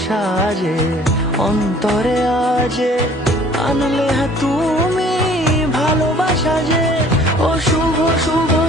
সাজে অন্তরে আজে আনলে তুমি ভালোবাসা যে ও শুভ শুভ